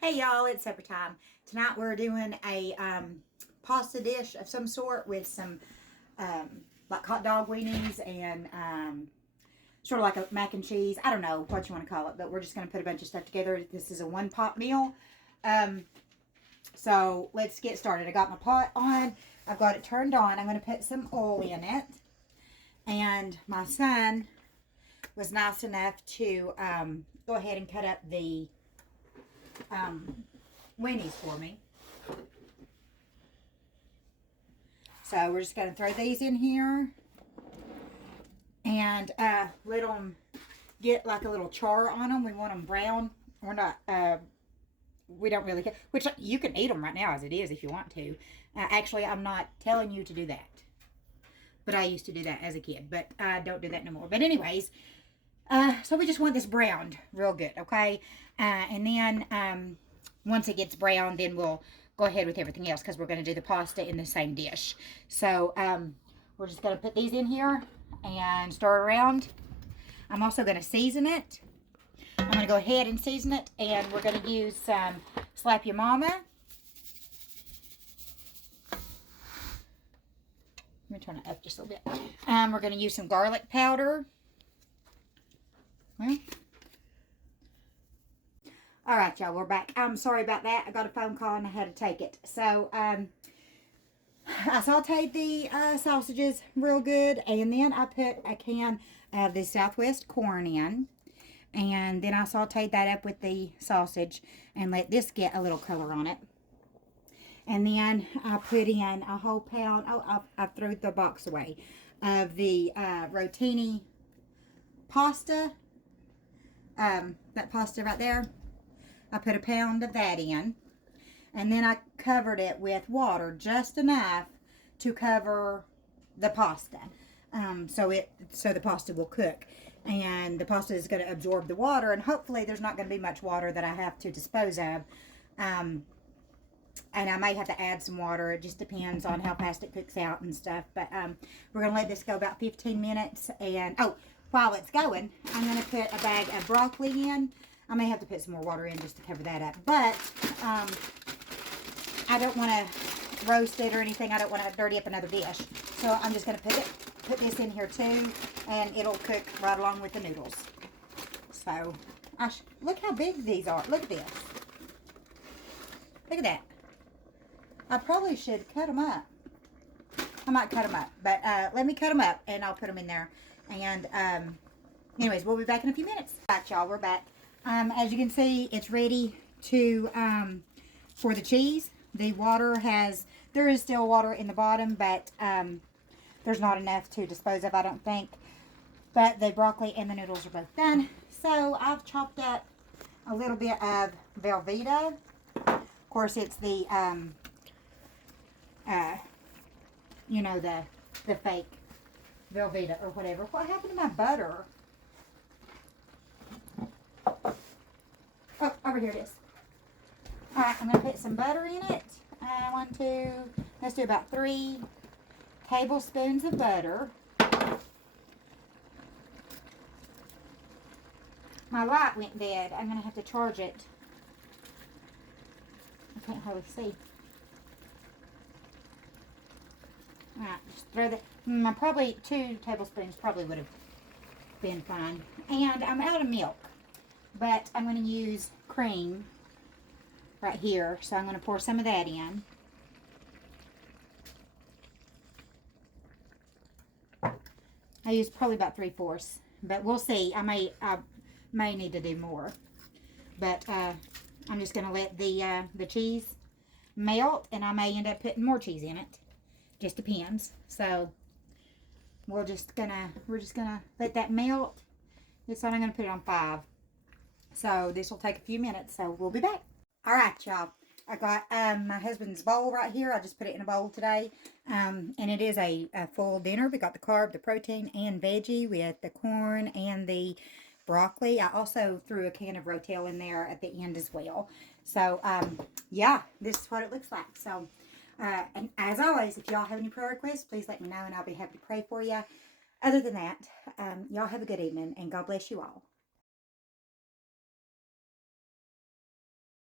Hey y'all, it's supper time. Tonight we're doing a pasta dish of some sort with some like hot dog weenies and sort of like a mac and cheese. I don't know what you want to call it, but we're just going to put a bunch of stuff together. This is a one pot meal. So let's get started. I got my pot on. I've got it turned on. I'm going to put some oil in it. And my son was nice enough to go ahead and cut up the weenies for me. So we're just going to throw these in here and let them get like a little char on them. We want them brown. We're not, we don't really care. Which you can eat them right now as it is if you want to. Actually, I'm not telling you to do that. But I used to do that as a kid. But I don't do that no more. But anyways, so we just want this browned real good, okay? And then once it gets brown, then we'll go ahead with everything else because we're going to do the pasta in the same dish. So we're just going to put these in here and stir around. I'm also going to season it. I'm going to go ahead and season it, and we're going to use some Slap Your Mama. Let me turn it up just a little bit. We're going to use some garlic powder. Well, all right, y'all, we're back. I'm sorry about that. I got a phone call and I had to take it. So, I sauteed the sausages real good, and then I put a can of the Southwest corn in, and then I sauteed that up with the sausage and let this get a little color on it. And then I put in a whole pound, I threw the box away, of the rotini pasta. That pasta right there, I put a pound of that in, and then I covered it with water just enough to cover the pasta, so the pasta will cook, and the pasta is going to absorb the water, and hopefully there's not going to be much water that I have to dispose of, and I may have to add some water. It just depends on how fast it cooks out and stuff. But we're going to let this go about 15 minutes, and while it's going, I'm going to put a bag of broccoli in. I may have to put some more water in just to cover that up. But I don't want to roast it or anything. I don't want to dirty up another dish. So I'm just going to put this in here too, and it'll cook right along with the noodles. So look how big these are. Look at this. Look at that. I probably should cut them up. I might cut them up, but let me cut them up and I'll put them in there. And anyways, we'll be back in a few minutes. All right, y'all, we're back. As you can see, it's ready to for the cheese. The water there is still water in the bottom, but there's not enough to dispose of, I don't think. But the broccoli and the noodles are both done. So I've chopped up a little bit of Velveeta. Of course, it's the you know, the fake Velveeta or whatever. What happened to my butter? Oh, over here it is. Alright, I'm going to put some butter in it. Let's do about 3 tablespoons of butter. My light went dead. I'm going to have to charge it. I can't hardly see. Alright, just throw that. Probably 2 tablespoons probably would have been fine. And I'm out of milk, but I'm going to use cream right here. So I'm going to pour some of that in. I used probably about 3/4, but we'll see. I may need to do more. But I'm just going to let the cheese melt, and I may end up putting more cheese in it. Just depends. So we're just gonna let that melt. This time I'm gonna put it on 5. So this will take a few minutes. So we'll be back. All right, y'all. I got my husband's bowl right here. I just put it in a bowl today, and it is a full dinner. We got the carb, the protein, and veggie with the corn and the broccoli. I also threw a can of Rotel in there at the end as well. So yeah, this is what it looks like. So. And as always, if y'all have any prayer requests, please let me know and I'll be happy to pray for you. Other than that, y'all have a good evening and God bless you all.